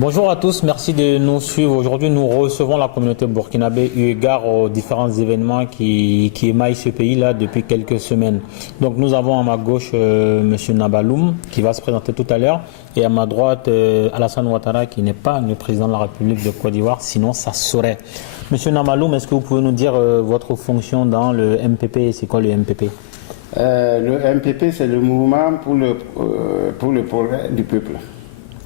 Bonjour à tous, merci de nous suivre. Aujourd'hui, nous recevons la communauté burkinabé eu égard aux différents événements qui émaillent ce pays-là depuis quelques semaines. Donc nous avons à ma gauche M. Nabaloum qui va se présenter tout à l'heure et à ma droite Alassane Ouattara qui n'est pas le président de la République de Côte d'Ivoire, sinon ça saurait. M. Nabaloum, est-ce que vous pouvez nous dire votre fonction dans le MPP et c'est quoi le MPP? Le MPP, c'est le mouvement pour le progrès du peuple.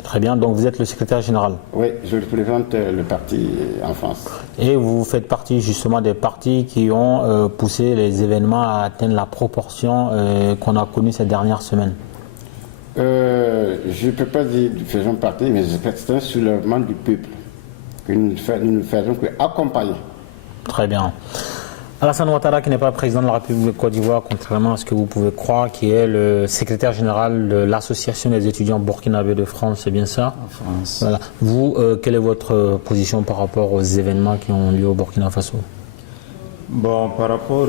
Très bien, donc vous êtes le secrétaire général. Oui, je représente le parti en France. Et vous faites partie justement des partis qui ont poussé les événements à atteindre la proportion qu'on a connue ces dernières semaines. Je ne peux pas dire que nous faisons partie, mais c'est un soulèvement du peuple que nous ne faisons qu'accompagner. Très bien. Alassane Ouattara, qui n'est pas président de la République de Côte d'Ivoire, contrairement à ce que vous pouvez croire, qui est le secrétaire général de l'Association des étudiants burkinabés de France, c'est bien ça? En France. Voilà. Vous, quelle est votre position par rapport aux événements qui ont lieu au Burkina Faso? Bon, par rapport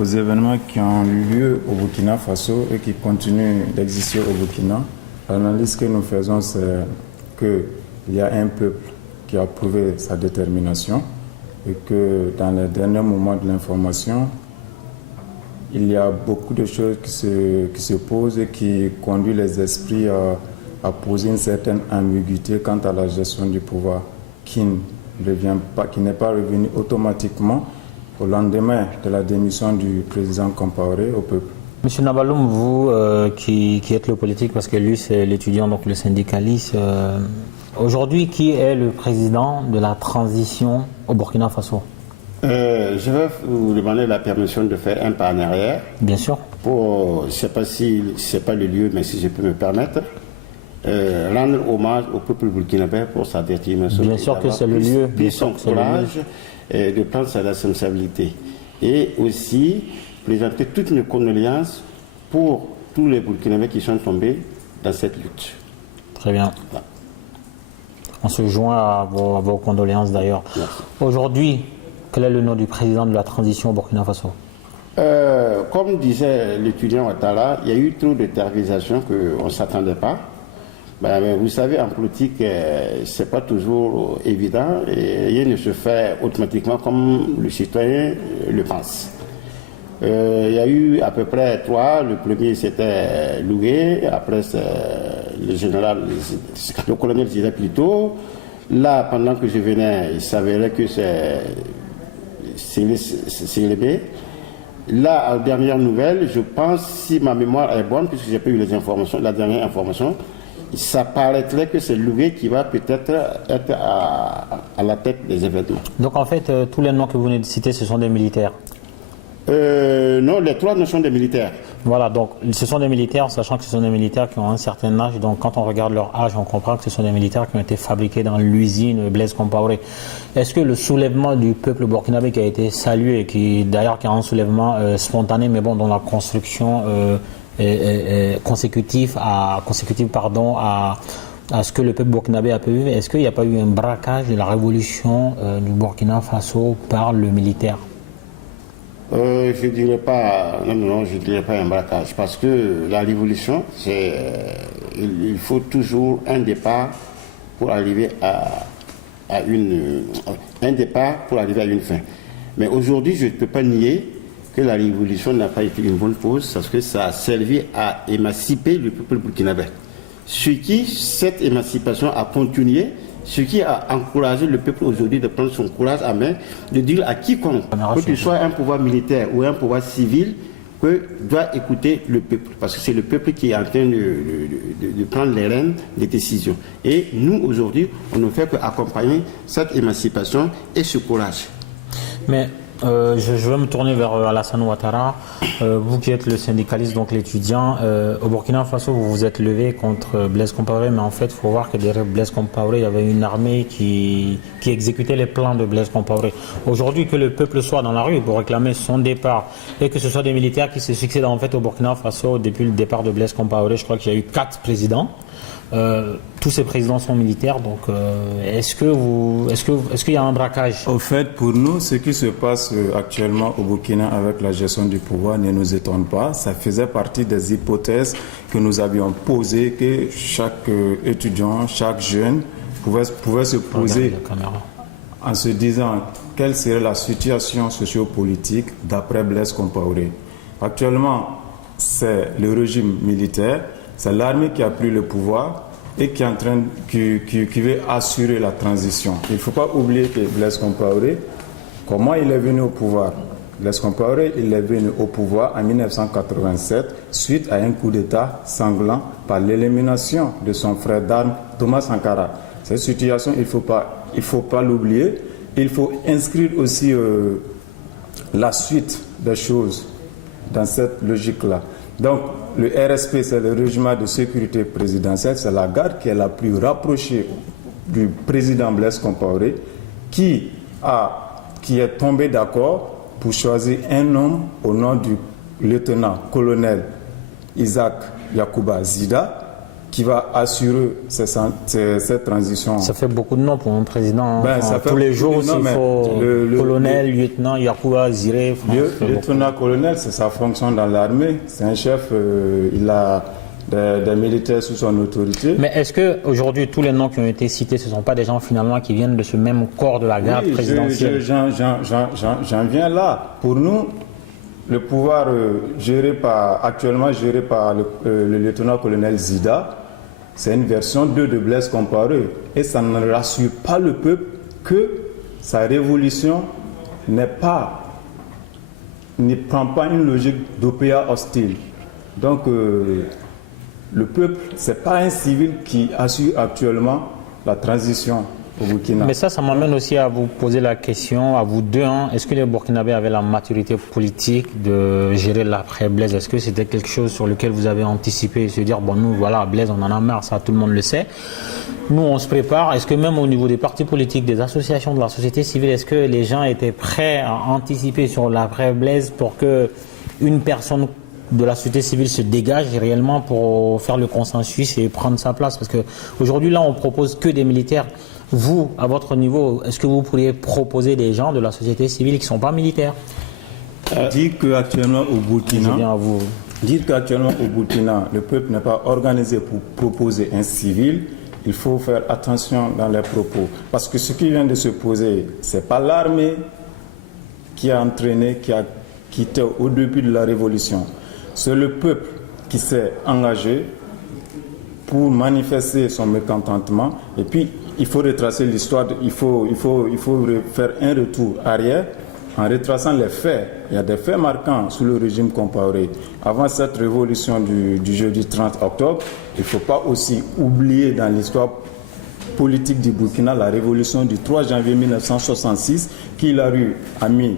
aux événements qui ont eu lieu au Burkina Faso et qui continuent d'exister au Burkina, l'analyse que nous faisons, c'est qu'il y a un peuple qui a prouvé sa détermination, et que dans les derniers moments de l'information, il y a beaucoup de choses qui se posent et qui conduisent les esprits à poser une certaine ambiguïté quant à la gestion du pouvoir qui n'est pas revenu automatiquement au lendemain de la démission du président Compaoré au peuple. Monsieur Nabaloum, vous qui êtes le politique, parce que lui c'est l'étudiant, donc le syndicaliste, aujourd'hui qui est le président de la transition au Burkina Faso? Je vais vous demander la permission de faire un pas en arrière. Bien sûr. Je ne sais pas si ce n'est pas le lieu, mais si je peux me permettre, rendre hommage au peuple burkinabé pour sa détermination. Bien sûr que c'est le lieu. Puis son courage de prendre sa responsabilité. Et aussi présenter toutes mes condoléances pour tous les Burkinabés qui sont tombés dans cette lutte. Très bien. Voilà. On se joint à vos condoléances d'ailleurs. Aujourd'hui, quel est le nom du président de la transition au Burkina Faso? Comme disait l'étudiant Ouattara, il y a eu trop de terrorisation qu'on ne s'attendait pas. Ben, vous savez, en politique, ce n'est pas toujours évident et rien ne se fait automatiquement comme le citoyen le pense. Il y a eu à peu près trois. Le premier c'était Loué, après le colonel disait plutôt. Là, pendant que je venais, il s'avérait que c'est Lébé. Là, en dernière nouvelle, je pense, si ma mémoire est bonne, puisque j'ai pas eu les informations, la dernière information, ça paraîtrait que c'est Loué qui va peut-être être à la tête des événements. Donc en fait, tous les noms que vous venez de citer, ce sont des militaires? Non, les trois ne sont des militaires. Voilà, donc ce sont des militaires, sachant que ce sont des militaires qui ont un certain âge. Donc quand on regarde leur âge, on comprend que ce sont des militaires qui ont été fabriqués dans l'usine Blaise Compaoré. Est-ce que le soulèvement du peuple burkinabé qui a été salué, qui d'ailleurs qui est un soulèvement spontané, mais bon, dont la construction est consécutive à ce que le peuple burkinabé a pu vivre, est-ce qu'il n'y a pas eu un braquage de la révolution du Burkina Faso par le militaire? Je dirais pas, non, je dirais pas un braquage, parce que la révolution, il faut toujours un départ pour arriver à une fin. Mais aujourd'hui, je ne peux pas nier que la révolution n'a pas été une bonne cause, parce que ça a servi à émanciper le peuple burkinabé. Cette émancipation a continué, ce qui a encouragé le peuple aujourd'hui de prendre son courage à main, de dire à quiconque, que ce soit un pouvoir militaire ou un pouvoir civil, que doit écouter le peuple. Parce que c'est le peuple qui est en train de prendre les rênes des décisions. Et nous, aujourd'hui, on ne fait qu'accompagner cette émancipation et ce courage. Mais je vais me tourner vers Alassane Ouattara. Vous qui êtes le syndicaliste, donc l'étudiant, au Burkina Faso, vous vous êtes levé contre Blaise Compaoré, mais en fait, il faut voir que derrière Blaise Compaoré, il y avait une armée qui exécutait les plans de Blaise Compaoré. Aujourd'hui, que le peuple soit dans la rue pour réclamer son départ et que ce soit des militaires qui se succèdent en fait au Burkina Faso depuis le départ de Blaise Compaoré, je crois qu'il y a eu 4 présidents. Tous ces présidents sont militaires, donc est-ce qu'il y a un braquage? Au fait, pour nous, ce qui se passe actuellement au Burkina avec la gestion du pouvoir ne nous étonne pas. Ça faisait partie des hypothèses que nous avions posées, que chaque étudiant, chaque jeune pouvait se poser Regardez la caméra. en se disant quelle serait la situation sociopolitique d'après Blaise Compaoré. Actuellement, c'est le régime militaire, c'est l'armée qui a pris le pouvoir et qui veut assurer la transition. Il ne faut pas oublier que Blaise Compaoré, comment il est venu au pouvoir? Blaise Compaoré, il est venu au pouvoir en 1987 suite à un coup d'État sanglant par l'élimination de son frère d'armes, Thomas Sankara. Cette situation, il ne faut pas l'oublier. Il faut inscrire aussi la suite des choses dans cette logique-là. Donc, le RSP, c'est le régiment de sécurité présidentielle, c'est la garde qui est la plus rapprochée du président Blaise Compaoré, qui est tombé d'accord pour choisir un homme au nom du lieutenant-colonel Isaac Yacouba Zida, qui va assurer cette transition. Ça fait beaucoup de noms pour un président. Ça fait tous les jours, il faut colonel, lieutenant, Yacouba Ziré. Lieutenant-colonel, c'est sa fonction dans l'armée. C'est un chef, il a des militaires sous son autorité. Mais est-ce qu'aujourd'hui, tous les noms qui ont été cités, ce ne sont pas des gens finalement qui viennent de ce même corps de la garde présidentielle? J'en viens là. Pour nous, le pouvoir actuellement géré par le lieutenant-colonel Zida, c'est une version 2 de Blaise Compaoré. Et ça ne rassure pas le peuple que sa révolution ne prend pas une logique d'OPA hostile. Donc, le peuple, ce n'est pas un civil qui assure actuellement la transition au Burkina. Mais ça m'amène aussi à vous poser la question, à vous deux. Est-ce que les Burkinabés avaient la maturité politique de gérer l'après-Blaise? Est-ce que c'était quelque chose sur lequel vous avez anticipé et se dire, bon, nous, voilà, Blaise, on en a marre, ça, tout le monde le sait. Nous, on se prépare. Est-ce que même au niveau des partis politiques, des associations de la société civile, est-ce que les gens étaient prêts à anticiper sur l'après-Blaise pour que une personne de la société civile se dégage réellement pour faire le consensus et prendre sa place? Parce qu'aujourd'hui, là, on propose que des militaires. Vous, à votre niveau, est-ce que vous pourriez proposer des gens de la société civile qui ne sont pas militaires? Dire qu'actuellement au Burkina, le peuple n'est pas organisé pour proposer un civil, il faut faire attention dans les propos. Parce que ce qui vient de se poser, ce n'est pas l'armée qui a entraîné, qui était au début de la révolution. C'est le peuple qui s'est engagé pour manifester son mécontentement. Et puis, il faut retracer l'histoire, il faut faire un retour arrière en retraçant les faits. Il y a des faits marquants sous le régime Compaoré. Avant cette révolution du jeudi 30 octobre, il ne faut pas aussi oublier dans l'histoire politique du Burkina la révolution du 3 janvier 1966 qui a mis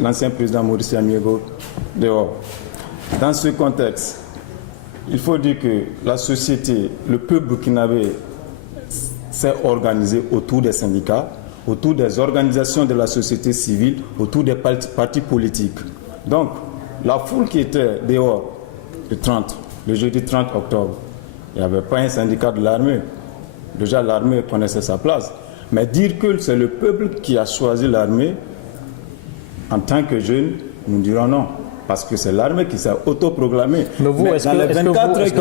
l'ancien président Maurice Yamiego dehors. Dans ce contexte, il faut dire que la société, le peuple burkinabé s'est organisé autour des syndicats, autour des organisations de la société civile, autour des partis politiques. Donc, la foule qui était dehors le jeudi 30 octobre, il n'y avait pas un syndicat de l'armée. Déjà, l'armée connaissait sa place. Mais dire que c'est le peuple qui a choisi l'armée, en tant que jeune, nous dirons non. Parce que c'est l'armée qui s'est autoproclamée. Mais vous, est-ce que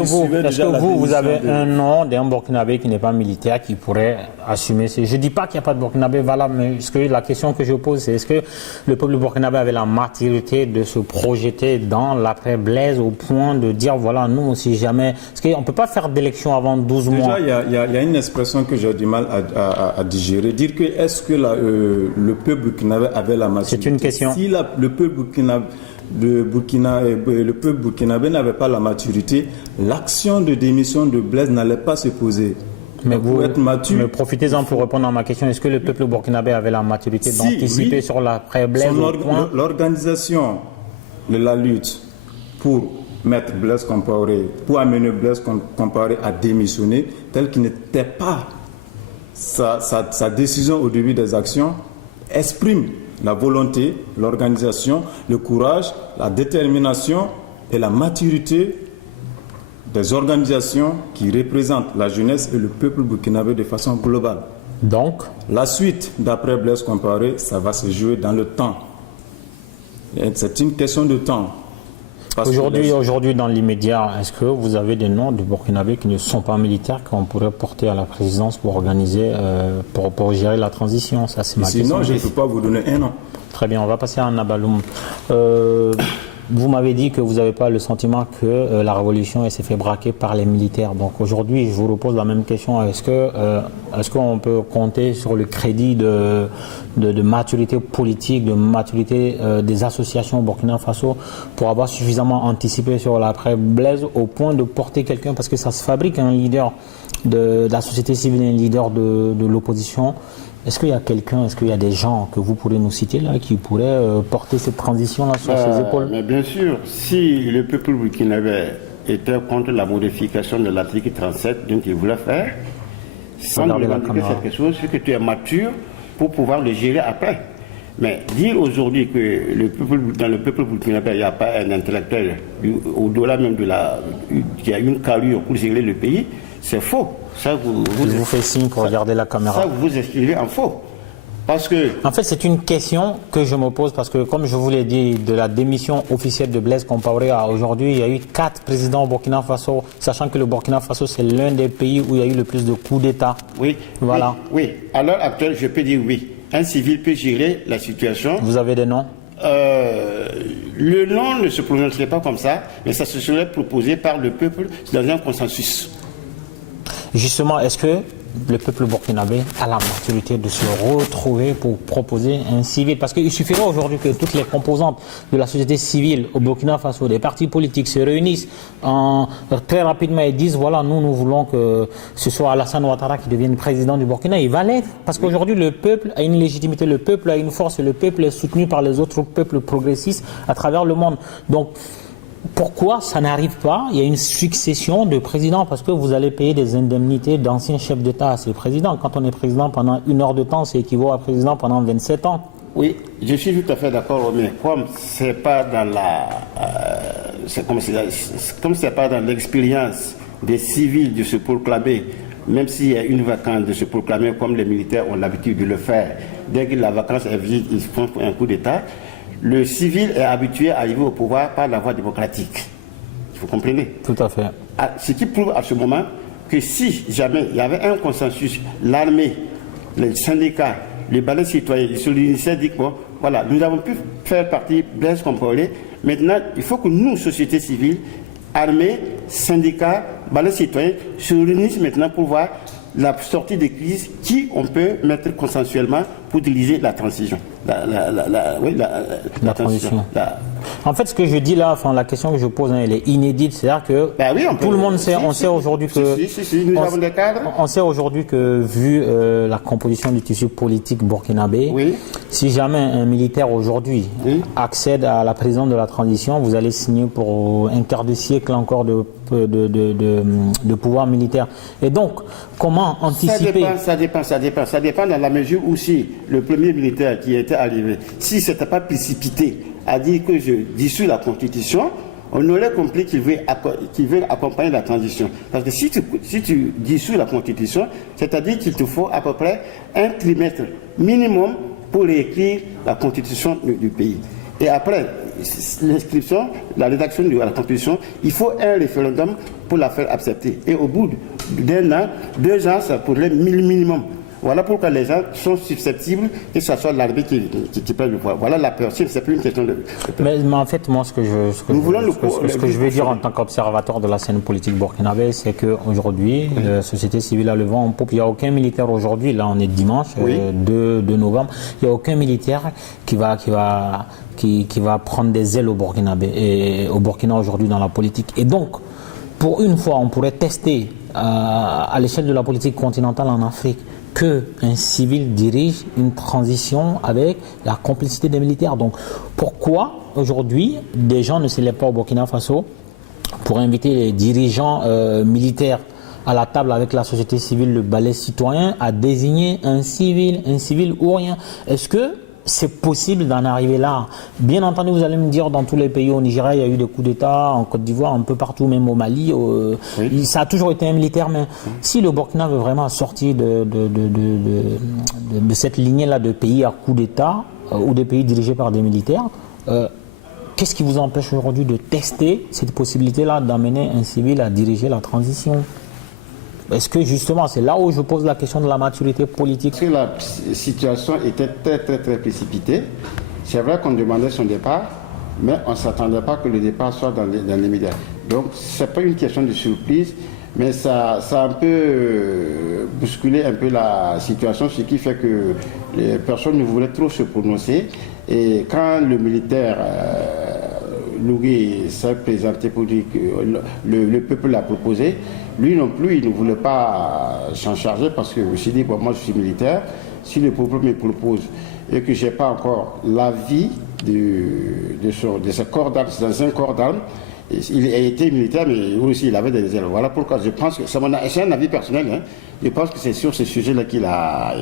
vous avez un nom d'un Burkinabé qui n'est pas militaire qui pourrait assumer Je ne dis pas qu'il n'y a pas de Burkinabé valable, mais la question que je pose, c'est est-ce que le peuple burkinabé avait la maturité de se projeter dans l'après-Blaise au point de dire, voilà, nous, si jamais... Parce qu'on ne peut pas faire d'élection avant 12 mois. Déjà, il y a une expression que j'ai du mal à digérer. Dire que est-ce que le peuple burkinabé avait la maturité? C'est une question. Si le peuple burkinabé n'avait pas la maturité, l'action de démission de Blaise n'allait pas se poser. Mais vous profitez-en pour répondre à ma question. Est-ce que le peuple burkinabé avait la maturité d'anticiper sur l'après-Blaise? L'organisation de la lutte pour mettre Blaise Compaoré, pour amener Blaise Compaoré à démissionner, tel qu'il n'était pas sa décision au début des actions, exprime la volonté, l'organisation, le courage, la détermination et la maturité des organisations qui représentent la jeunesse et le peuple burkinabé de façon globale. Donc, la suite, d'après Blaise Compaoré, ça va se jouer dans le temps. C'est une question de temps. Aujourd'hui, dans l'immédiat, est-ce que vous avez des noms de Burkinabés qui ne sont pas militaires qu'on pourrait porter à la présidence pour organiser, pour gérer la transition? Ça, c'est ma question. Sinon, je ne peux pas vous donner un nom. Très bien, on va passer à Nabaloum. Vous m'avez dit que vous n'avez pas le sentiment que la révolution s'est fait braquer par les militaires. Donc aujourd'hui, je vous repose la même question. Est-ce qu'on peut compter sur le crédit de maturité politique, de maturité des associations au Burkina Faso pour avoir suffisamment anticipé sur l'après Blaise au point de porter quelqu'un, parce que ça se fabrique, un leader de la société civile, un leader de l'opposition. Est-ce qu'il y a quelqu'un, est-ce qu'il y a des gens que vous pourrez nous citer là qui pourraient porter cette transition là sur ses épaules? Mais bien sûr, si le peuple burkinabé était contre la modification de l'article 37 dont il voulait faire, sans revendiquer quelque chose, c'est que tu es mature pour pouvoir le gérer après. Mais dire aujourd'hui que dans le peuple burkinabé, il n'y a pas un intellectuel, au-delà même qui a une carrure pour gérer le pays, c'est faux. Ça, je vous fais signe pour regarder la caméra. Ça, vous inscrivez en faux. Parce que... En fait, c'est une question que je me pose parce que, comme je vous l'ai dit, de la démission officielle de Blaise Compaoré à aujourd'hui, il y a eu 4 présidents au Burkina Faso, sachant que le Burkina Faso, c'est l'un des pays où il y a eu le plus de coups d'État. Oui, voilà. Oui, à l'heure actuelle, je peux dire oui. Un civil peut gérer la situation. Vous avez des noms? Le nom ne se prononcerait pas comme ça, mais ça se serait proposé par le peuple dans un consensus. Justement, est-ce que le peuple burkinabé a la maturité de se retrouver pour proposer un civil? Parce qu'il suffirait aujourd'hui que toutes les composantes de la société civile au Burkina Faso, des partis politiques se réunissent très rapidement et disent voilà, nous voulons que ce soit Alassane Ouattara qui devienne président du Burkina. Il va l'être parce qu'aujourd'hui le peuple a une légitimité, le peuple a une force et le peuple est soutenu par les autres peuples progressistes à travers le monde. Donc, pourquoi ça n'arrive pas? Il y a une succession de présidents parce que vous allez payer des indemnités d'anciens chefs d'État à ces présidents. Quand on est président pendant 1 heure de temps, c'est équivaut à président pendant 27 ans. Oui, je suis tout à fait d'accord, mais comme c'est pas dans pas dans l'expérience des civils de se proclamer, même s'il y a une vacance de se proclamer comme les militaires ont l'habitude de le faire, dès que la vacance est venue, ils font un coup d'État. Le civil est habitué à arriver au pouvoir par la voie démocratique. Vous comprenez? Tout à fait. Ce qui prouve à ce moment que si jamais il y avait un consensus, l'armée, les syndicats, les balais citoyens, les solidaires disent bon, voilà, nous avons pu faire partie Blaise Compaoré. Maintenant, il faut que nous, société civile, armée, syndicats, balais citoyens, se réunissent maintenant pour voir la sortie des crises qui on peut mettre consensuellement pour diriger la transition. La transition. En fait, ce que je dis là, enfin, la question que je pose, elle est inédite. C'est-à-dire que tout le monde sait, on sait aujourd'hui que... nous avons des cadres. On sait aujourd'hui que, vu la composition du tissu politique burkinabé, si jamais un militaire aujourd'hui accède à la présidence de la transition, vous allez signer pour un quart de siècle encore de pouvoir militaire. Et donc, comment anticiper? Ça dépend dans la mesure où si le premier militaire qui était arrivé, si ce n'était pas précipité à dire que je dissous la Constitution, on aurait compris qu'il veut accompagner la transition. Parce que si tu dissous la Constitution, c'est-à-dire qu'il te faut à peu près 1 trimestre minimum pour réécrire la Constitution du pays. Et après l'inscription, la rédaction de la Constitution, il faut un référendum pour la faire accepter. Et au bout d'1 an, 2 ans, ça pourrait minimum. Voilà pourquoi les gens sont susceptibles que ce soit l'armée qui prenne le pouvoir. Voilà la peur. C'est plus une question de peur. Mais en fait, moi, ce que je veux dire en tant qu'observateur de la scène politique burkinabé, c'est qu'aujourd'hui, la société civile a le vent en poupe. Il n'y a aucun militaire aujourd'hui, là on est dimanche, 2 novembre, il n'y a aucun militaire qui va prendre des ailes au Burkinabé et au Burkina aujourd'hui dans la politique. Et donc, pour une fois, on pourrait tester à l'échelle de la politique continentale en Afrique qu'un civil dirige une transition avec la complicité des militaires. Donc pourquoi aujourd'hui des gens ne se lèvent pas au Burkina Faso pour inviter les dirigeants militaires à la table avec la société civile, le balai citoyen, à désigner un civil ou rien? Est-ce que c'est possible d'en arriver là? Bien entendu, vous allez me dire, dans tous les pays, au Nigeria, il y a eu des coups d'État, en Côte d'Ivoire, un peu partout, même au Mali. Ça a toujours été un militaire, mais si le Burkina veut vraiment sortir de cette lignée-là de pays à coups d'État ou de pays dirigés par des militaires, qu'est-ce qui vous empêche aujourd'hui de tester cette possibilité-là d'amener un civil à diriger la transition? Est-ce que justement, c'est là où je pose la question de la maturité politique? Parce que la situation était très précipitée. C'est vrai qu'on demandait son départ, mais on ne s'attendait pas que le départ soit dans les médias. Donc, ce n'est pas une question de surprise, mais ça a un peu bousculé un peu la situation, ce qui fait que les personnes ne voulaient trop se prononcer. Et quand le militaire Louis s'est présenté pour dire que le peuple l'a proposé, lui non plus, il ne voulait pas s'en charger parce que je me suis dit, bon, moi je suis militaire, si le peuple me propose et que je n'ai pas encore l'avis de ce corps d'armes, c'est dans un corps d'armes, il a été militaire, mais aussi il avait des réserves. Voilà pourquoi je pense que c'est un avis personnel. Hein. Je pense que c'est sur ce sujet-là qu'il a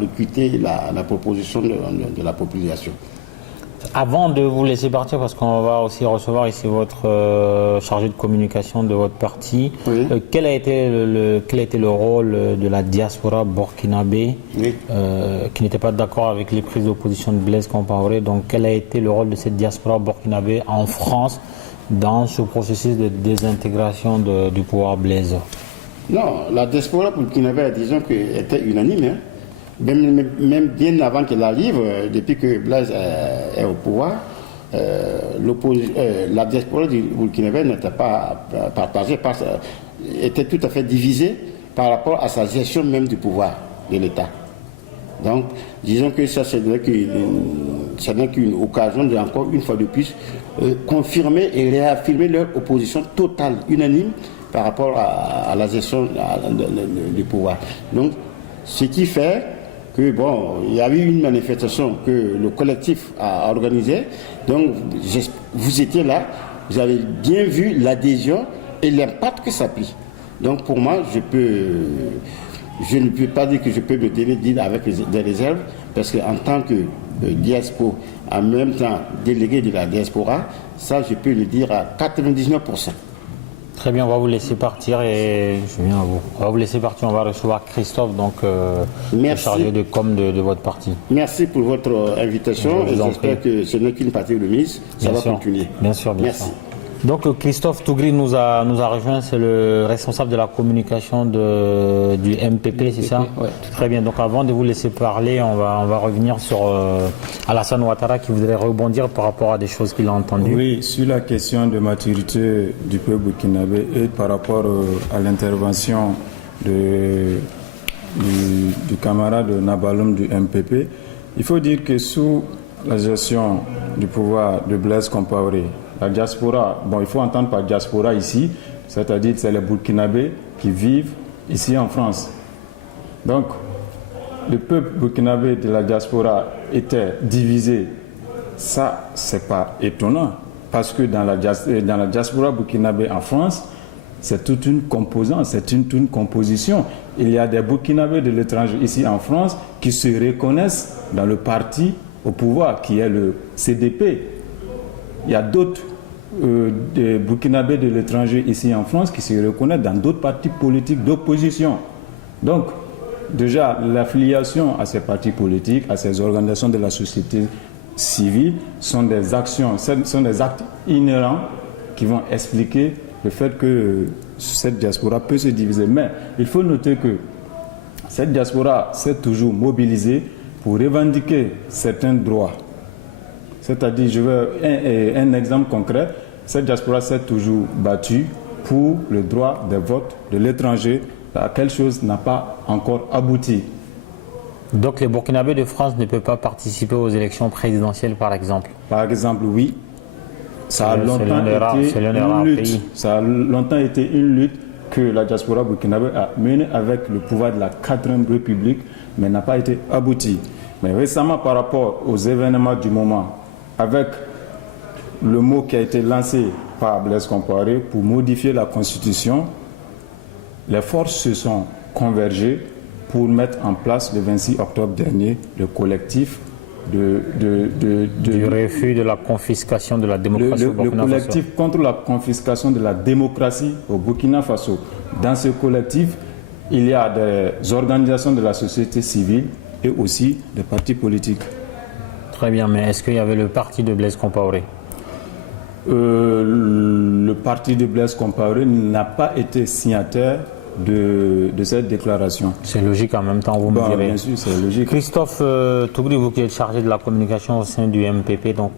recruté la proposition de la population. Avant de vous laisser partir, parce qu'on va aussi recevoir ici votre chargé de communication de votre parti, oui. Quel a été le rôle de la diaspora burkinabé Oui. qui n'était pas d'accord avec les prises d'opposition de Blaise Compaoré? Donc quel a été le rôle de cette diaspora burkinabé en France dans ce processus de désintégration du pouvoir Blaise? Non, la diaspora burkinabé, disons qu'elle était unanime. Hein. Même bien avant qu'elle arrive, depuis que Blaise est au pouvoir, la diaspora du burkinabé n'était pas partagée, était tout à fait divisée par rapport à sa gestion même du pouvoir de l'État. Donc, disons que ça, ce n'est qu'une occasion de, encore une fois de plus, confirmer et réaffirmer leur opposition totale, unanime, par rapport à la gestion du pouvoir. Donc, ce qui fait que, bon, il y a eu une manifestation que le collectif a organisée. Donc, vous étiez là, vous avez bien vu l'adhésion et l'impact que ça a pris. Donc, pour moi, je ne peux pas dire que je peux me dire avec des réserves, parce qu'en tant que diaspora, en même temps délégué de la diaspora, ça, je peux le dire à 99%. Très bien, on va vous laisser partir et je viens à vous. On va vous laisser partir, on va recevoir Christophe, donc le chargé de com de votre parti. Merci pour votre invitation et j'espère que ce n'est qu'une partie remise, ça va continuer. Bien sûr, bien Merci. sûr. Donc Christophe Tougri nous a rejoint, c'est le responsable de la communication du MPP, c'est ça? Ouais. Très bien, donc avant de vous laisser parler, on va revenir sur Alassane Ouattara qui voudrait rebondir par rapport à des choses qu'il a entendues. Oui, sur la question de maturité du peuple burkinabé et par rapport à l'intervention du camarade Nabaloum du MPP, il faut dire que sous la gestion du pouvoir de Blaise Compaoré, la diaspora, bon, il faut entendre par diaspora ici, c'est-à-dire c'est les Burkinabés qui vivent ici en France. Donc, le peuple burkinabé de la diaspora était divisé. Ça, c'est pas étonnant, parce que dans la diaspora burkinabé en France, c'est toute une composante, c'est une composition. Il y a des Burkinabés de l'étranger ici en France qui se reconnaissent dans le parti au pouvoir, qui est le CDP. Il y a d'autres des Burkinabés de l'étranger ici en France qui se reconnaissent dans d'autres partis politiques d'opposition. Donc, déjà, l'affiliation à ces partis politiques, à ces organisations de la société civile, sont des actions, sont des actes inhérents qui vont expliquer le fait que cette diaspora peut se diviser. Mais il faut noter que cette diaspora s'est toujours mobilisée pour revendiquer certains droits. C'est-à-dire, je veux un exemple concret, cette diaspora s'est toujours battue pour le droit de vote de l'étranger, à quelque chose n'a pas encore abouti. Donc les Burkinabés de France ne peuvent pas participer aux élections présidentielles, par exemple? Par exemple, oui. Ça a longtemps été une lutte que la diaspora burkinabé a menée avec le pouvoir de la 4e République, mais n'a pas été aboutie. Mais récemment, par rapport aux événements du moment, avec le mot qui a été lancé par Blaise Compaoré pour modifier la Constitution, les forces se sont convergées pour mettre en place le 26 octobre dernier le collectif du refus de la confiscation de la démocratie au Burkina Faso. Le collectif contre la confiscation de la démocratie au Burkina Faso. Dans ce collectif, il y a des organisations de la société civile et aussi des partis politiques. Très bien, mais est-ce qu'il y avait le parti de Blaise Compaoré? Le parti de Blaise Compaoré n'a pas été signataire de cette déclaration. C'est logique en même temps, vous me direz. Bien sûr, c'est logique. Christophe Toubri, vous qui êtes chargé de la communication au sein du MPP, donc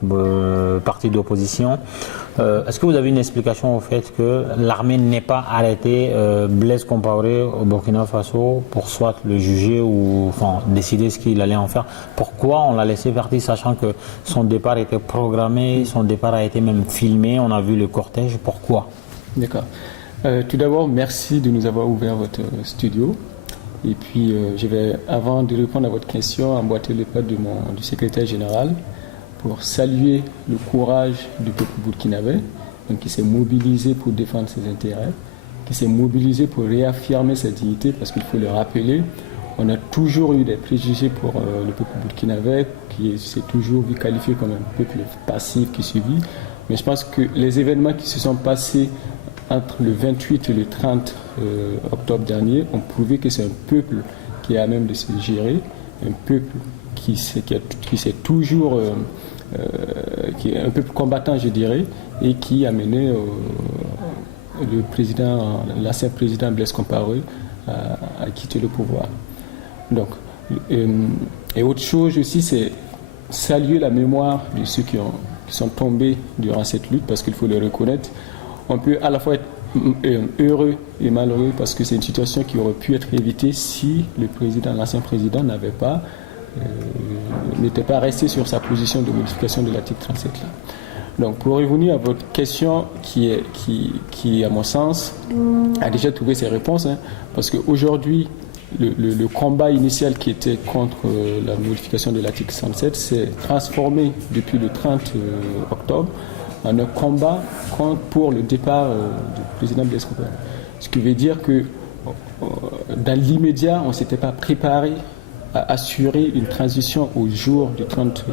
parti d'opposition, est-ce que vous avez une explication au fait que l'armée n'ait pas arrêté Blaise Compaoré au Burkina Faso pour soit le juger ou décider ce qu'il allait en faire? Pourquoi on l'a laissé partir, sachant que son départ était programmé, son départ a été même filmé, on a vu le cortège, pourquoi? D'accord. Tout d'abord, merci de nous avoir ouvert votre studio. Et puis, je vais, avant de répondre à votre question, emboîter le pas du secrétaire général pour saluer le courage du peuple burkinabé, donc, qui s'est mobilisé pour défendre ses intérêts, qui s'est mobilisé pour réaffirmer sa dignité, parce qu'il faut le rappeler, on a toujours eu des préjugés pour le peuple burkinabé, qui s'est toujours vu qualifié comme un peuple passif qui subit. Mais je pense que les événements qui se sont passés entre le 28 et le 30 octobre dernier ont prouvé que c'est un peuple qui est à même de se gérer, un peuple qui s'est toujours, qui est un peuple combattant, je dirais, et qui a mené l'ancien président Blaise Compaoré à quitter le pouvoir. Donc, et autre chose aussi, c'est saluer la mémoire de ceux qui sont tombés durant cette lutte, parce qu'il faut le reconnaître. On peut à la fois être heureux et malheureux parce que c'est une situation qui aurait pu être évitée si l'ancien président n'était pas resté sur sa position de modification de l'article 37 là. Donc pour revenir à votre question qui à mon sens a déjà trouvé ses réponses, parce qu'aujourd'hui le combat initial qui était contre la modification de l'article 37 s'est transformé depuis le 30 octobre en un combat pour le départ du président Blaise Compaoré. Ce qui veut dire que dans l'immédiat, on ne s'était pas préparé à assurer une transition au jour du 30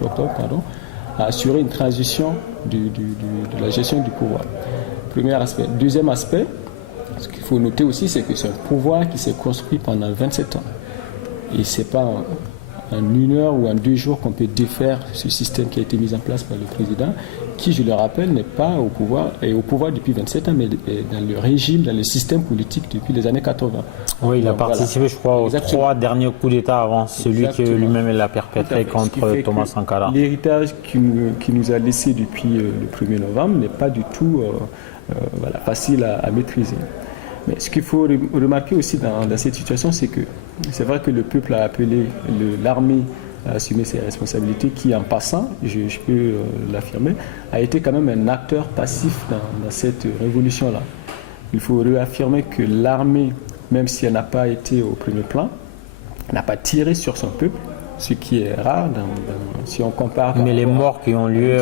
octobre, à assurer une transition de la gestion du pouvoir. Premier aspect. Deuxième aspect, ce qu'il faut noter aussi, c'est que c'est un pouvoir qui s'est construit pendant 27 ans. Et ce n'est pas en une heure ou en 2 jours qu'on peut défaire ce système qui a été mis en place par le président, qui, je le rappelle, n'est pas au pouvoir, est au pouvoir depuis 27 ans, mais est dans le régime, dans le système politique depuis les années 80. Oui, il a participé, je crois, aux 3 derniers coups d'État avant celui que lui-même l'a perpétré contre Thomas Sankara. L'héritage qui nous a laissé depuis le 1er novembre n'est pas du tout facile à maîtriser. Mais ce qu'il faut remarquer aussi dans cette situation, c'est que c'est vrai que le peuple a appelé l'armée à assumer ses responsabilités, qui en passant, je peux l'affirmer, a été quand même un acteur passif dans cette révolution-là. Il faut réaffirmer que l'armée, même si elle n'a pas été au premier plan, n'a pas tiré sur son peuple, ce qui est rare si on compare. Mais les morts qui ont lieu,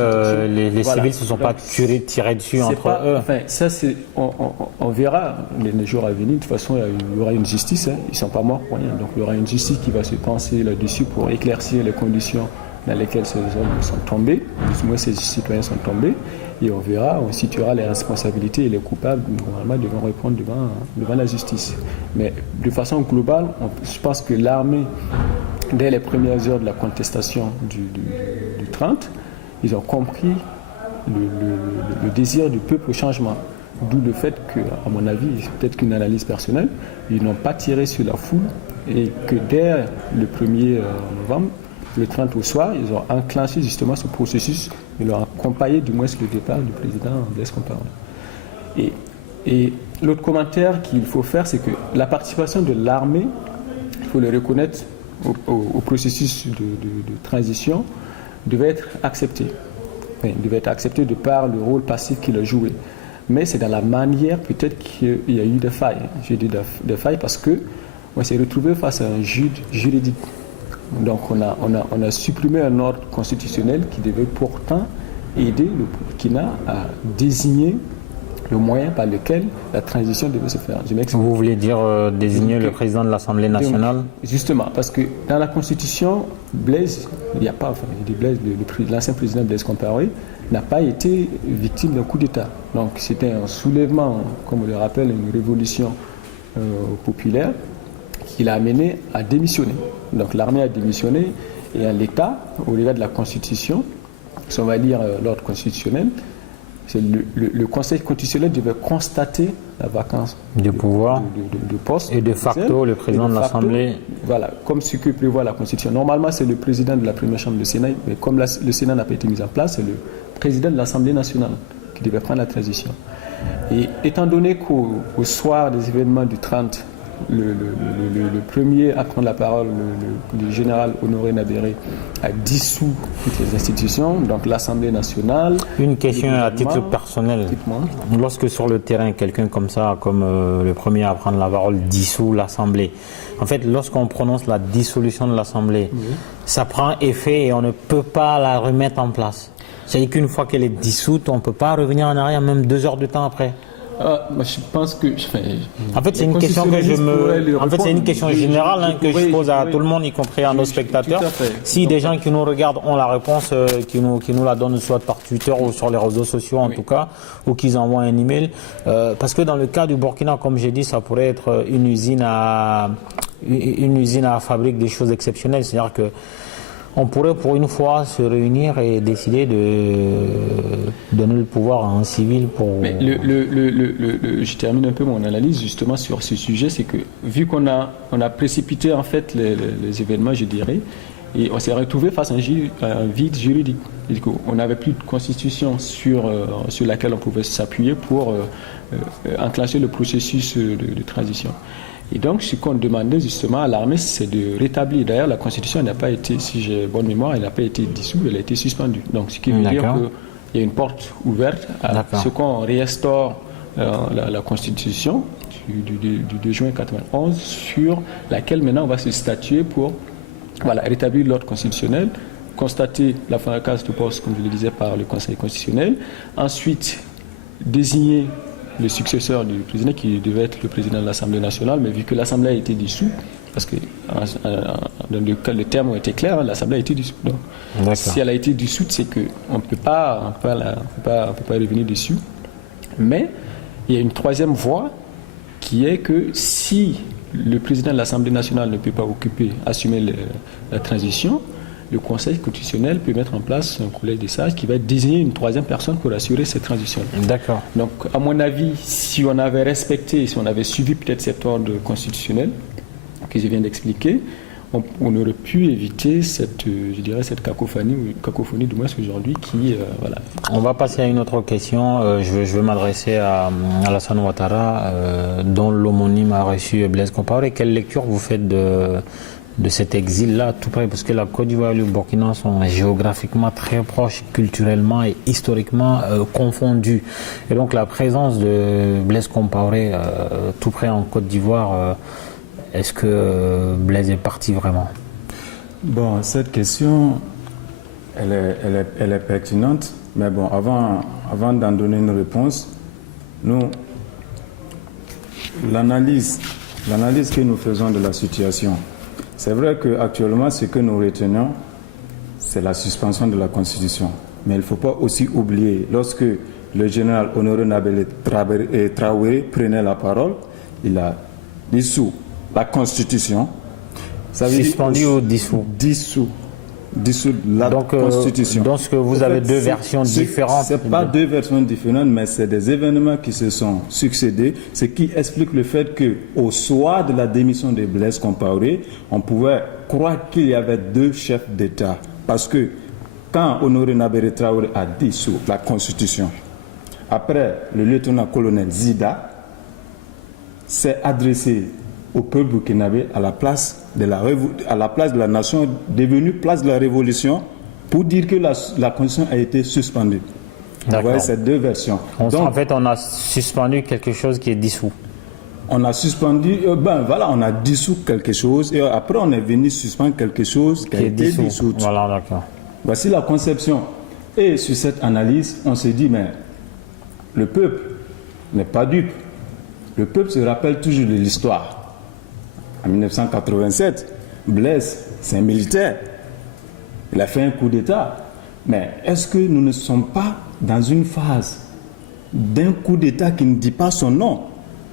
les civils ne se sont pas tirés dessus entre eux. Enfin, ça, on verra les jours à venir. De toute façon, il y aura une justice. Ils ne sont pas morts pour rien. Donc, il y aura une justice qui va se penser là-dessus pour éclaircir les conditions dans lesquelles ces hommes sont tombés. Du moins, ces citoyens sont tombés. Et on verra, on situera les responsabilités et les coupables, normalement, devront répondre devant la justice. Mais de façon globale, je pense que l'armée, dès les premières heures de la contestation du 30, ils ont compris le désir du peuple au changement. D'où le fait que, à mon avis, c'est peut-être qu'une analyse personnelle, ils n'ont pas tiré sur la foule et que dès le 1er novembre, le 30 au soir, ils ont enclenché justement ce processus et leur accompagné du moins le départ du président Blaise Compaoré. Et l'autre commentaire qu'il faut faire, c'est que la participation de l'armée, il faut le reconnaître, au processus de transition, devait être acceptée. Enfin, devait être acceptée de par le rôle passif qu'il a joué. Mais c'est dans la manière peut-être qu'il y a eu des failles. J'ai dit des failles parce qu'on s'est retrouvé face à un juridique. Donc on a supprimé un ordre constitutionnel qui devait pourtant aider le Burkina à désigner le moyen par lequel la transition devait se faire. Vous voulez dire désigner le président de l'Assemblée nationale? Justement, parce que dans la Constitution, Blaise, il n'y a pas, l'ancien président Blaise Compaoré n'a pas été victime d'un coup d'État. Donc c'était un soulèvement, comme on le rappelle, une révolution populaire qui l'a amené à démissionner. Donc l'armée a démissionné et l'État, au regard de la Constitution, on va dire, l'ordre constitutionnel, c'est le Conseil constitutionnel devait constater la vacance de pouvoir de poste. et de facto le président de l'Assemblée. Voilà, comme ce que prévoit la Constitution. Normalement, c'est le président de la première chambre du Sénat, mais comme le Sénat n'a pas été mis en place, c'est le président de l'Assemblée nationale qui devait prendre la transition. Et étant donné qu'au soir des événements du 30, le premier à prendre la parole, le général Honoré Nabéré, a dissous toutes les institutions, donc l'Assemblée nationale. Une question à titre personnel. Lorsque sur le terrain, quelqu'un comme ça, comme le premier à prendre la parole, dissout l'Assemblée, en fait, lorsqu'on prononce la dissolution de l'Assemblée, ça prend effet et on ne peut pas la remettre en place. C'est-à-dire qu'une fois qu'elle est dissoute, on ne peut pas revenir en arrière, même 2 heures de temps après. Moi, je pense que. En fait, c'est une question que je me. En fait, c'est une question générale que je pose à tout le monde, y compris à nos spectateurs. Si des gens qui nous regardent ont la réponse, qui nous la donnent soit par Twitter ou sur les réseaux sociaux en tout cas, ou qu'ils envoient un email. Parce que dans le cas du Burkina, comme j'ai dit, ça pourrait être une usine à fabrique des choses exceptionnelles. C'est-à-dire que on pourrait pour une fois se réunir et décider de donner le pouvoir à un civil pour... Mais je termine un peu mon analyse justement sur ce sujet, c'est que vu qu'on a précipité en fait les événements, je dirais, et on s'est retrouvé face à un vide juridique. On n'avait plus de constitution sur laquelle on pouvait s'appuyer pour enclencher le processus de transition. Et donc, ce qu'on demandait justement à l'armée, c'est de rétablir. D'ailleurs, la Constitution n'a pas été, si j'ai bonne mémoire, elle n'a pas été dissoute, elle a été suspendue. Donc, ce qui veut dire qu'il y a une porte ouverte à ce qu'on restaure la Constitution du 2 juin 1991, sur laquelle maintenant on va se statuer pour rétablir l'ordre constitutionnel, constater la vacance de poste, comme je le disais, par le Conseil constitutionnel, ensuite désigner le successeur du président qui devait être le président de l'Assemblée nationale, mais vu que l'Assemblée a été dissoute, parce que dans le terme ont été clairs, l'Assemblée a été dissoute. Donc, si elle a été dissoute, c'est qu'on ne peut pas revenir dessus. Mais il y a une troisième voie qui est que si le président de l'Assemblée nationale ne peut pas assumer la transition, le Conseil constitutionnel peut mettre en place un collège des sages qui va désigner une troisième personne pour assurer cette transition. D'accord. Donc, à mon avis, si on avait respecté, si on avait suivi peut-être cet ordre constitutionnel que je viens d'expliquer, on aurait pu éviter cette cacophonie du moins aujourd'hui qui... On va passer à une autre question. Je vais m'adresser à Alassane Ouattara, dont l'homonyme a reçu Blaise Compaoré. Quelle lecture vous faites de cet exil-là, tout près, parce que la Côte d'Ivoire et le Burkina sont géographiquement très proches, culturellement et historiquement confondus. Et donc la présence de Blaise Compaoré tout près en Côte d'Ivoire, est-ce que Blaise est parti vraiment? Bon, cette question, elle est pertinente, mais bon, avant d'en donner une réponse, l'analyse que nous faisons de la situation, c'est vrai qu'actuellement, ce que nous retenons, c'est la suspension de la Constitution. Mais il ne faut pas aussi oublier, lorsque le général Honoré Nabéré Traoré prenait la parole, il a dissous la Constitution. Suspendu ou dissous? Dissous la Constitution. Donc, vous avez deux versions différentes. Ce n'est pas deux versions différentes, mais c'est des événements qui se sont succédés, ce qui explique le fait qu'au soir de la démission de Blaise Compaoré, on pouvait croire qu'il y avait deux chefs d'État. Parce que quand Honoré Nabéré Traoré a dissous la Constitution, après le lieutenant-colonel Zida s'est adressé au peuple burkinabé à la place de la nation devenue place de la révolution pour dire que la constitution a été suspendue. Vous voyez ces deux versions. Donc, en fait, on a suspendu quelque chose qui est dissous. On a suspendu, on a dissous quelque chose et après on est venu suspendre quelque chose qui a été dissous. Voilà, d'accord. Voici la conception. Et sur cette analyse, on se dit, mais le peuple n'est pas dupe. Le peuple se rappelle toujours de l'histoire. En 1987, Blaise, c'est un militaire. Il a fait un coup d'État. Mais est-ce que nous ne sommes pas dans une phase d'un coup d'État qui ne dit pas son nom?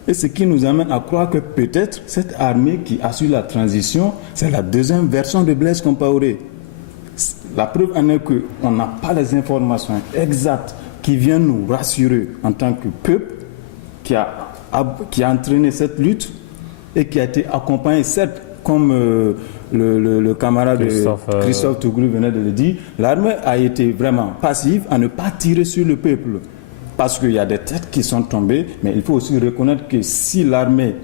Et ce qui nous amène à croire que peut-être cette armée qui assure la transition, c'est la deuxième version de Blaise Compaoré. La preuve en est qu'on n'a pas les informations exactes qui viennent nous rassurer en tant que peuple qui a entraîné cette lutte et qui a été accompagné, certes, comme le camarade Christophe Tougrou venait de le dire, l'armée a été vraiment passive à ne pas tirer sur le peuple. Parce qu'il y a des têtes qui sont tombées, mais il faut aussi reconnaître que si l'armée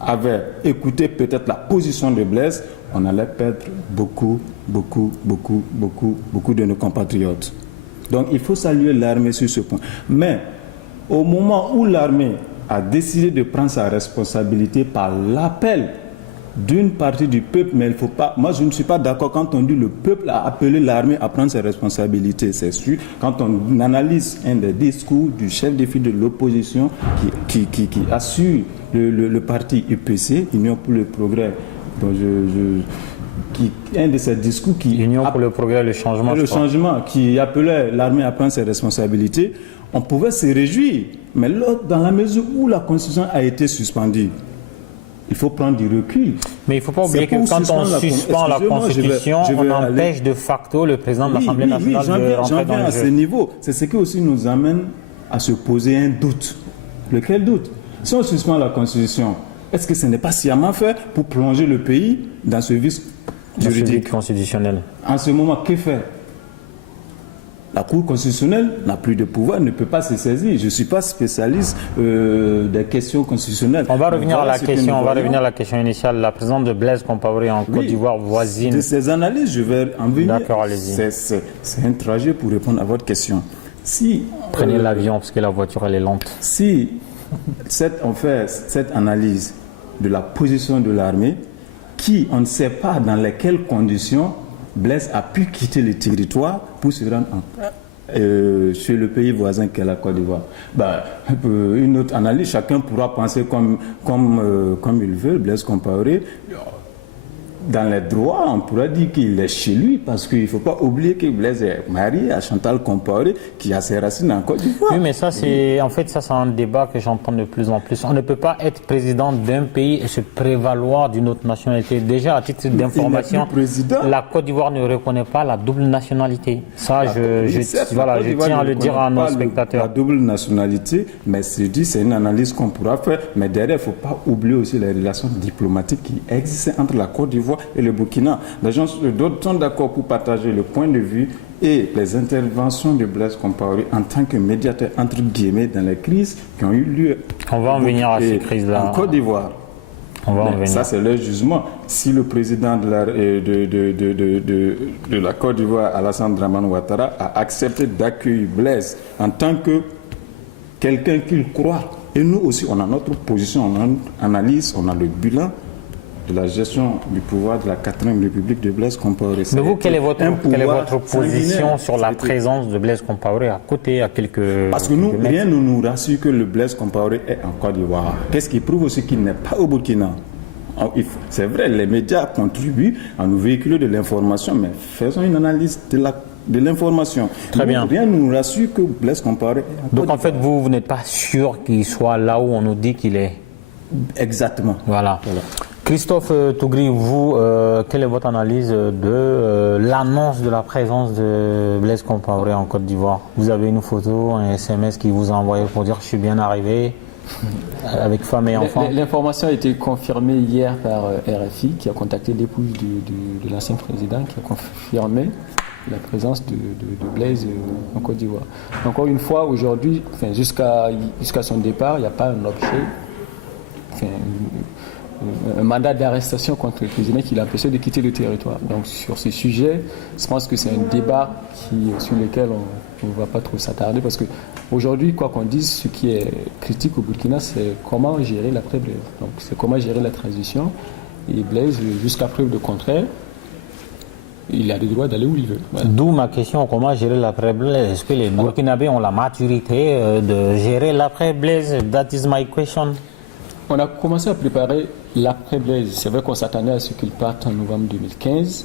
avait écouté peut-être la position de Blaise, on allait perdre beaucoup de nos compatriotes. Donc il faut saluer l'armée sur ce point. Mais au moment où l'armée a décidé de prendre sa responsabilité par l'appel d'une partie du peuple, mais il faut pas. Moi, je ne suis pas d'accord quand on dit le peuple a appelé l'armée à prendre ses responsabilités. C'est sûr. Quand on analyse un des discours du chef de file de l'opposition qui assure le parti UPC, Union pour le Progrès, dont un de ces discours qui Union pour le Progrès, le changement, qui appelait l'armée à prendre ses responsabilités, on pouvait se réjouir. Mais l'autre, dans la mesure où la Constitution a été suspendue, il faut prendre du recul. Mais il ne faut pas oublier que quand on suspend la Constitution, on empêche de facto le président de l'Assemblée nationale de rentrer dans le jeu. À ce niveau. C'est ce qui aussi nous amène à se poser un doute. Lequel doute? Si on suspend la Constitution, est-ce que ce n'est pas sciemment fait pour plonger le pays dans ce vice juridique constitutionnel? En ce moment, que faire? La Cour constitutionnelle n'a plus de pouvoir, ne peut pas se saisir. Je ne suis pas spécialiste des questions constitutionnelles. On va revenir à la question initiale. La présence de Blaise Compaoré en Côte d'Ivoire voisine. De ces analyses, je vais en venir. D'accord, allez-y. C'est un trajet pour répondre à votre question. Prenez l'avion parce que la voiture elle est lente. Si on fait cette analyse de la position de l'armée, on ne sait pas dans lesquelles conditions Blaise a pu quitter le territoire pour se rendre sur le pays voisin qu'est la Côte d'Ivoire. Une autre analyse, chacun pourra penser comme il veut. Blaise Compaoré, dans les droits, on pourrait dire qu'il est chez lui parce qu'il ne faut pas oublier que Blaise est marié à Chantal Compaoré qui a ses racines en Côte d'Ivoire. Oui, mais ça c'est un débat que j'entends de plus en plus. On ne peut pas être président d'un pays et se prévaloir d'une autre nationalité. Déjà, à titre d'information, la Côte d'Ivoire ne reconnaît pas la double nationalité. Ça, je tiens à le dire à nos spectateurs. La double nationalité, mais c'est une analyse qu'on pourra faire. Mais derrière, il ne faut pas oublier aussi les relations diplomatiques qui existent entre la Côte d'Ivoire et le Burkina. D'autres sont d'accord pour partager le point de vue et les interventions de Blaise Compaoré en tant que médiateur entre guillemets dans les crises qui ont eu lieu. On va en venir à ces crises-là. En Côte d'Ivoire. Ça, c'est leur jugement. Si le président de la Côte d'Ivoire, Alassane Dramane Ouattara, a accepté d'accueillir Blaise en tant que quelqu'un qu'il croit, et nous aussi, on a notre position, on a une analyse, on a le bilan de la gestion du pouvoir de la 4e République de Blaise Compaoré. Mais vous, quelle est votre position sur la présence de Blaise Compaoré à côté, à quelques... Parce que nous, rien ne nous rassure que le Blaise Compaoré est en Côte d'Ivoire. Qu'est-ce qui prouve aussi qu'il n'est pas au Burkina? C'est vrai, les médias contribuent à nous véhiculer de l'information, mais faisons une analyse de l'information. Très bien. Rien ne nous rassure que Blaise Compaoré est en Côte d'Ivoire. Donc en fait, vous n'êtes pas sûr qu'il soit là où on nous dit qu'il est? Exactement. Voilà. Christophe Tougri, vous, quelle est votre analyse de l'annonce de la présence de Blaise Compaoré en Côte d'Ivoire? Vous avez une photo, un SMS qui vous a envoyé pour dire « je suis bien arrivé » avec femme et enfant? L'information a été confirmée hier par RFI qui a contacté l'épouse de l'ancien président qui a confirmé la présence de Blaise en Côte d'Ivoire. Encore une fois, aujourd'hui, jusqu'à son départ, il n'y a pas un objet, un mandat d'arrestation contre le président qui l'a empêché de quitter le territoire. Donc sur ce sujet, je pense que c'est un débat sur lequel on ne va pas trop s'attarder parce qu'aujourd'hui, quoi qu'on dise, ce qui est critique au Burkina, c'est comment gérer l'après-Blaise. Donc c'est comment gérer la transition. Et Blaise, jusqu'à preuve de contraire, il a le droit d'aller où il veut. Voilà. D'où ma question, comment gérer l'après-Blaise? Est-ce que les Burkinabés ont la maturité de gérer l'après-Blaise? That is my question. On a commencé à préparer l'après-Blaise. C'est vrai qu'on s'attendait à ce qu'il parte en novembre 2015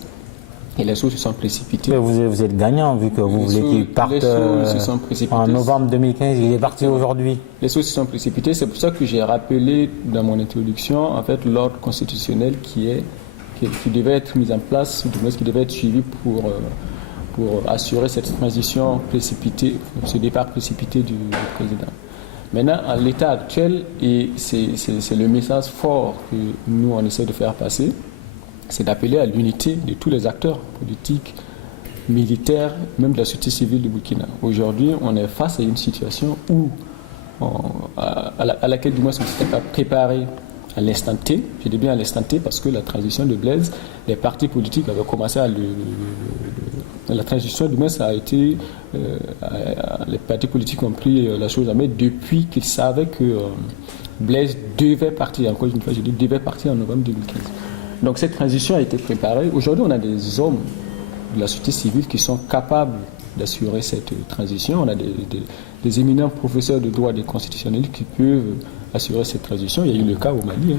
et les choses se sont précipitées. Mais vous êtes gagnant vu que vous voulez qu'il parte en novembre 2015. Il est parti aujourd'hui. Les choses se sont précipitées. C'est pour ça que j'ai rappelé dans mon introduction en fait l'ordre constitutionnel qui qui devait être mise en place, ou du moins qui devait être suivie pour assurer cette transition précipitée, ce départ précipité du président. Maintenant, à l'état actuel, et c'est le message fort que nous, on essaie de faire passer, c'est d'appeler à l'unité de tous les acteurs politiques, militaires, même de la société civile du Burkina. Aujourd'hui, on est face à une situation où, à laquelle du moins on ne s'était pas préparé à l'instant T. Je dis bien à l'instant T parce que la transition de Blaise, les partis politiques avaient commencé à la transition du moins ça a été les partis politiques ont pris la chose en main depuis qu'ils savaient que Blaise devait partir, encore une fois je dis devait partir en novembre 2015. Donc cette transition a été préparée. Aujourd'hui on a des hommes de la société civile qui sont capables d'assurer cette transition. On a des éminents professeurs de droit des constitutionnels qui peuvent assurer cette transition. Il y a eu le cas au Mali,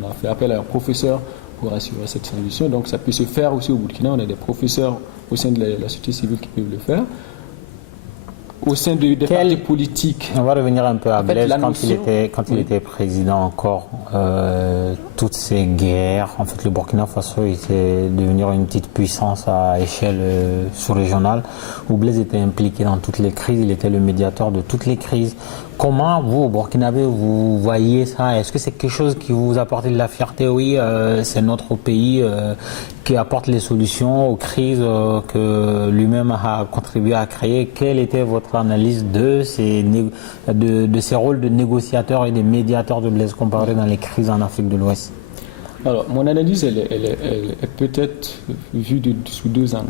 on a fait appel à un professeur pour assurer cette transition. Donc ça peut se faire aussi au Burkina. On a des professeurs au sein de la société civile qui peuvent le faire. Au sein des partis politiques. On va revenir un peu à Blaise quand il oui. était président encore. Toutes ces guerres, en fait, le Burkina Faso était devenir une petite puissance à échelle sous-régionale où Blaise était impliqué dans toutes les crises. Il était le médiateur de toutes les crises. Comment vous, au Burkinabé, vous voyez ça? Est-ce que c'est quelque chose qui vous apporte de la fierté? Oui, c'est notre pays qui apporte les solutions aux crises que lui-même a contribué à créer. Quelle était votre analyse de ces rôles de négociateurs et de médiateurs de Blaise Compaoré dans les crises en Afrique de l'Ouest? Alors, mon analyse, elle est peut-être vue sous deux angles.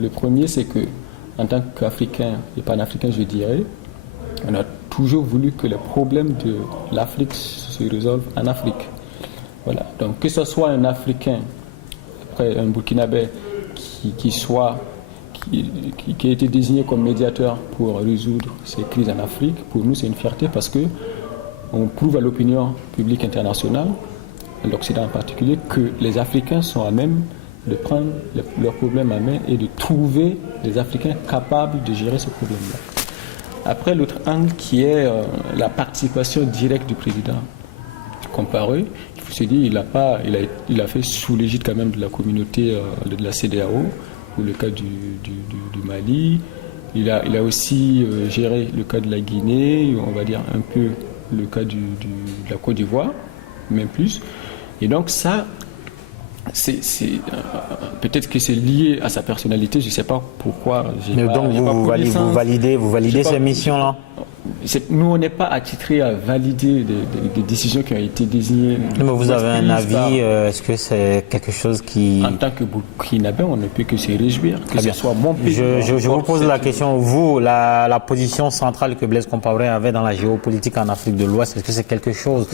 Le premier, c'est que, en tant qu'Africain et panafricain, je dirais, on a toujours voulu que les problèmes de l'Afrique se résolvent en Afrique. Voilà. Donc, que ce soit un Africain, après un Burkinabé, qui a été désigné comme médiateur pour résoudre ces crises en Afrique, pour nous, c'est une fierté parce que on prouve à l'opinion publique internationale, à l'Occident en particulier, que les Africains sont à même de prendre leurs problèmes à main et de trouver des Africains capables de gérer ce problème-là. Après, l'autre angle qui est la participation directe du président Compaoré, il faut se dire il a fait sous l'égide quand même de la communauté de la CEDEAO, pour le cas du Mali. Il a aussi géré le cas de la Guinée, on va dire un peu le cas de la Côte d'Ivoire, même plus. Et donc ça, peut-être que c'est lié à sa personnalité, je ne sais pas pourquoi. Donc vous validez ces missions-là? Nous, on n'est pas attitrés à valider des décisions qui ont été désignées. Mais vous avez un avis, est-ce que c'est quelque chose qui... En tant que Burkinabé, on ne peut que se réjouir que ce soit mon pays. Je vous pose la question, vous, la position centrale que Blaise Compaoré avait dans la géopolitique en Afrique de l'Ouest, est-ce que c'est quelque chose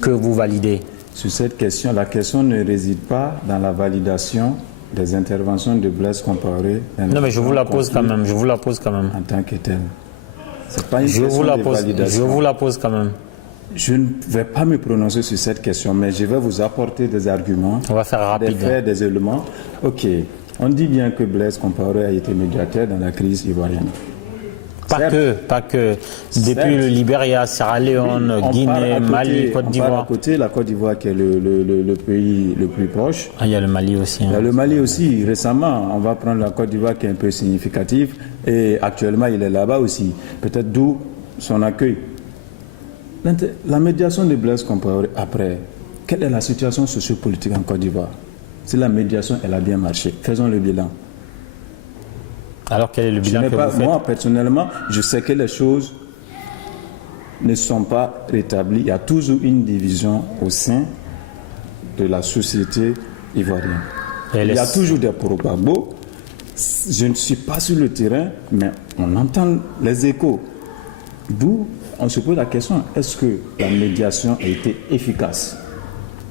que vous validez? Sur cette question, la question ne réside pas dans la validation des interventions de Blaise Compaoré. Non, mais je vous la pose quand même. En tant que tel. C'est pas une je question vous de validation. Je vous la pose quand même. Je ne vais pas me prononcer sur cette question, mais je vais vous apporter des arguments, on va faire rapide, des faits, des éléments. Ok, on dit bien que Blaise Compaoré a été médiateur dans la crise ivoirienne. Pas que. Depuis le Libéria, Sierra Leone, Guinée, Mali, Côte d'Ivoire. À côté, la Côte d'Ivoire qui est le pays le plus proche. Ah, il y a le Mali aussi. Il y a le Mali aussi. Récemment, on va prendre la Côte d'Ivoire qui est un peu significative. Et actuellement, il est là-bas aussi. Peut-être d'où son accueil. La médiation de Blaise Compaoré, après, quelle est la situation sociopolitique en Côte d'Ivoire? Si la médiation, elle a bien marché, faisons le bilan. Alors quel est le bilan que vous faites? Moi, personnellement, je sais que les choses ne sont pas rétablies. Il y a toujours une division au sein de la société ivoirienne. Il y a toujours des propagos. Je ne suis pas sur le terrain, mais on entend les échos. D'où on se pose la question, est-ce que la médiation a été efficace?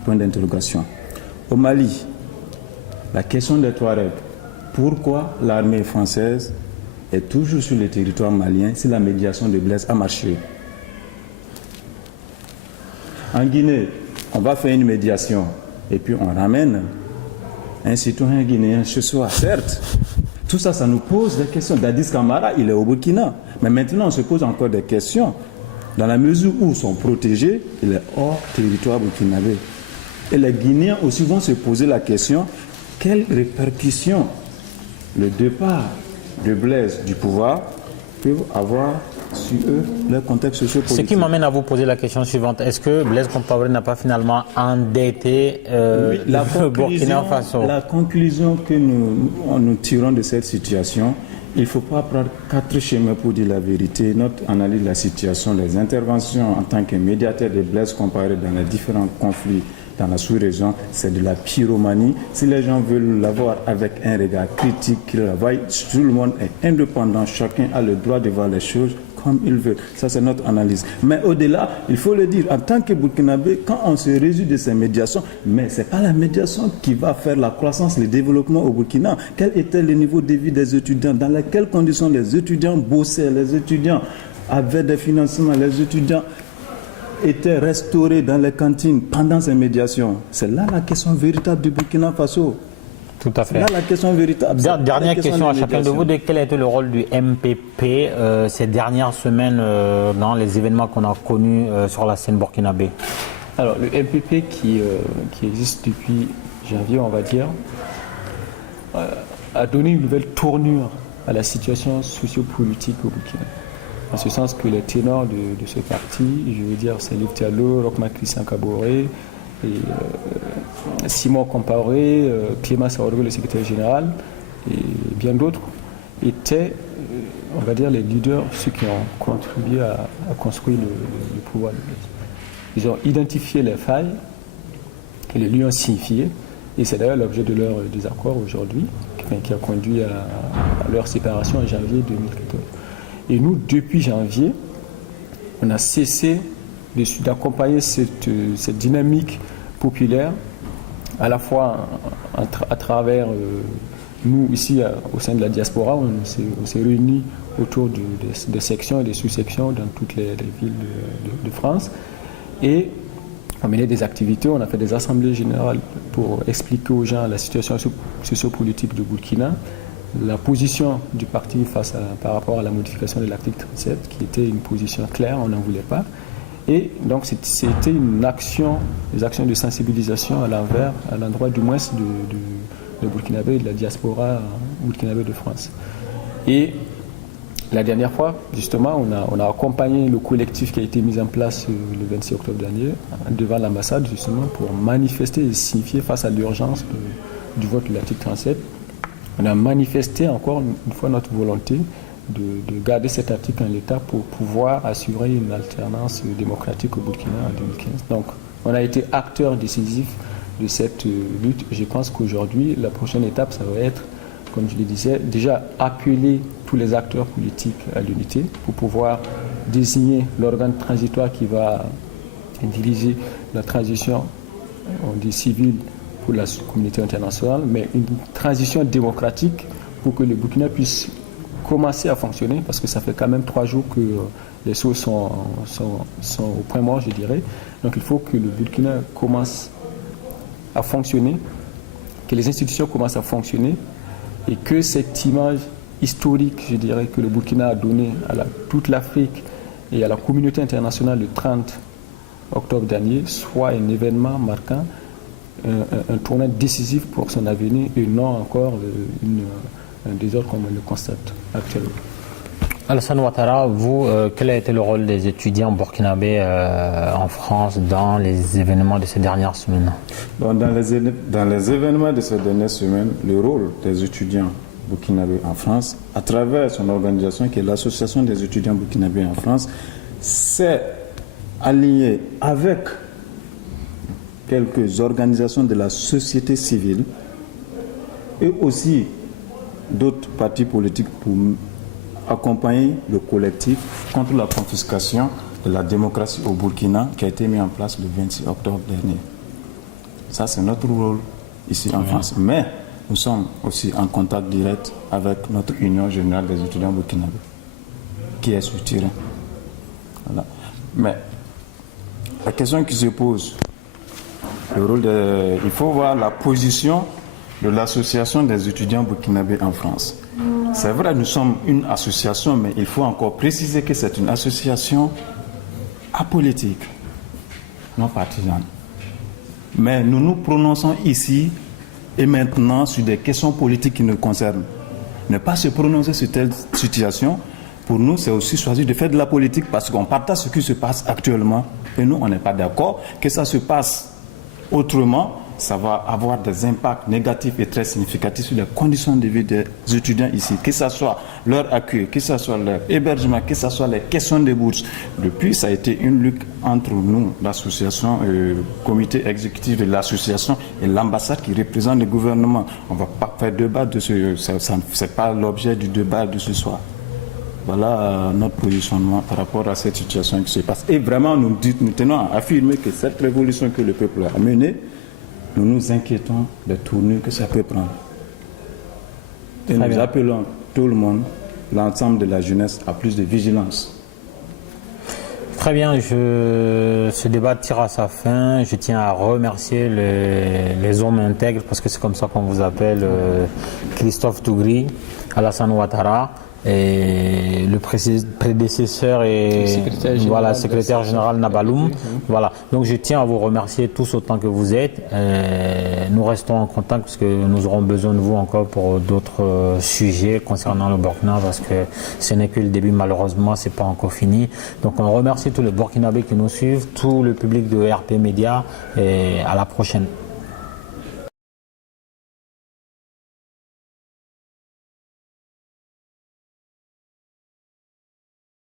Point d'interrogation. Au Mali, la question des Touaregs. Pourquoi l'armée française est toujours sur le territoire malien si la médiation de Blaise a marché? En Guinée, on va faire une médiation et puis on ramène un citoyen guinéen chez soi. Certes, tout ça, ça nous pose des questions. Dadis Camara, il est au Burkina. Mais maintenant, on se pose encore des questions. Dans la mesure où son protégé, il est hors territoire burkinabé. Et les Guinéens aussi vont se poser la question, quelles répercussions le départ de Blaise du pouvoir peut avoir sur eux, leur contexte sociopolitique. Ce qui m'amène à vous poser la question suivante. Est-ce que Blaise Compaoré n'a pas finalement endetté le Burkina Faso? La conclusion que nous tirons de cette situation, il ne faut pas prendre 4 schémas pour dire la vérité. Notre analyse de la situation, les interventions en tant que médiateur de Blaise Compaoré dans les différents conflits dans la sous-région, c'est de la pyromanie. Si les gens veulent l'avoir avec un regard critique, qu'ils la voient, tout le monde est indépendant, chacun a le droit de voir les choses comme il veut. Ça, c'est notre analyse. Mais au-delà, il faut le dire, en tant que Burkinabé, quand on se résout de ces médiations, mais ce n'est pas la médiation qui va faire la croissance, le développement au Burkina. Quel était le niveau de vie des étudiants? Dans quelles conditions les étudiants bossaient, les étudiants avaient des financements, les étudiants étaient restaurés dans les cantines pendant ces médiations? C'est là la question véritable du Burkina Faso. Tout à fait. C'est là la question véritable. Dernière question à chacun de vous. Quel a été le rôle du MPP ces dernières semaines dans les événements qu'on a connus sur la scène burkinabé? Alors, le MPP qui existe depuis janvier, on va dire, a donné une nouvelle tournure à la situation sociopolitique au Burkina. En ce sens que les ténors de ce parti, je veux dire, c'est Salif Diallo, Rochma Christian Kaboré, et Simon Compaoré, Clément Saorgo, le secrétaire général, et bien d'autres, étaient, on va dire, les leaders, ceux qui ont contribué à construire le pouvoir de Blaise. Ils ont identifié les failles et les lui ont signifié, et c'est d'ailleurs l'objet de leur désaccord aujourd'hui, qui a conduit à leur séparation en janvier 2014. Et nous, depuis janvier, on a cessé d'accompagner cette dynamique populaire, à la fois à travers nous, ici, au sein de la diaspora, on s'est réunis autour de sections et des sous-sections dans toutes les villes de France. Et on menait des activités, on a fait des assemblées générales pour expliquer aux gens la situation sociopolitique du Burkina, la position du parti par rapport à la modification de l'article 37, qui était une position claire, on n'en voulait pas. Et donc c'était des actions de sensibilisation à l'endroit du moins de Burkinabé et de la diaspora burkinabé de France. Et la dernière fois, justement, on a accompagné le collectif qui a été mis en place le 26 octobre dernier devant l'ambassade, justement, pour manifester et signifier face à l'urgence du vote de l'article 37. On a manifesté encore une fois notre volonté de garder cet article en l'état pour pouvoir assurer une alternance démocratique au Burkina en 2015. Donc, on a été acteur décisif de cette lutte. Je pense qu'aujourd'hui, la prochaine étape, ça va être, comme je le disais, déjà appeler tous les acteurs politiques à l'unité pour pouvoir désigner l'organe transitoire qui va diriger la transition, on dit civile, pour la communauté internationale, mais une transition démocratique pour que le Burkina puisse commencer à fonctionner, parce que ça fait quand même 3 jours que les choses sont au point mort, je dirais. Donc il faut que le Burkina commence à fonctionner, que les institutions commencent à fonctionner, et que cette image historique, je dirais, que le Burkina a donnée à toute l'Afrique et à la communauté internationale le 30 octobre dernier soit un événement marquant, un tournant décisif pour son avenir et non encore un désordre comme on le constate actuellement. Alassane Ouattara, vous, quel a été le rôle des étudiants burkinabés en France dans les événements de ces dernières semaines? Bon, dans les événements de ces dernières semaines, le rôle des étudiants burkinabés en France, à travers son organisation qui est l'Association des étudiants burkinabés en France, s'est allié avec quelques organisations de la société civile et aussi d'autres partis politiques pour accompagner le collectif contre la confiscation de la démocratie au Burkina qui a été mis en place le 26 octobre dernier. Ça, c'est notre rôle ici en France. Mais nous sommes aussi en contact direct avec notre Union générale des étudiants burkinabés qui est sur le terrain. Voilà. Mais la question qui se pose, il faut voir la position de l'association des étudiants burkinabés en France. C'est vrai, nous sommes une association, mais il faut encore préciser que c'est une association apolitique, non partisane. Mais nous nous prononçons ici et maintenant sur des questions politiques qui nous concernent. Ne pas se prononcer sur telle situation, pour nous, c'est aussi choisir de faire de la politique parce qu'on partage ce qui se passe actuellement et nous, on n'est pas d'accord. Que ça se passe autrement, ça va avoir des impacts négatifs et très significatifs sur les conditions de vie des étudiants ici, que ce soit leur accueil, que ce soit leur hébergement, que ce soit les questions de bourse. Depuis, ça a été une lutte entre nous, l'association, le comité exécutif de l'association et l'ambassade qui représente le gouvernement. On ne va pas faire débat de ce, c'est pas l'objet du débat de ce soir. Voilà notre positionnement par rapport à cette situation qui se passe. Et vraiment, nous tenons à affirmer que cette révolution que le peuple a menée, nous nous inquiétons des tournures que ça peut prendre. Et nous appelons tout le monde, l'ensemble de la jeunesse, à plus de vigilance. Très bien, ce débat tire à sa fin. Je tiens à remercier les hommes intègres, parce que c'est comme ça qu'on vous appelle, Christophe Tougri, Alassane Ouattara, et le prédécesseur et secrétaire général Nabaloum. Voilà. Donc je tiens à vous remercier tous autant que vous êtes. Nous restons en contact parce que nous aurons besoin de vous encore pour d'autres sujets concernant le Burkina, parce que ce n'est que le début, malheureusement, c'est pas encore fini. Donc on remercie tous les Burkinabés qui nous suivent, tout le public de RP Média, et à la prochaine.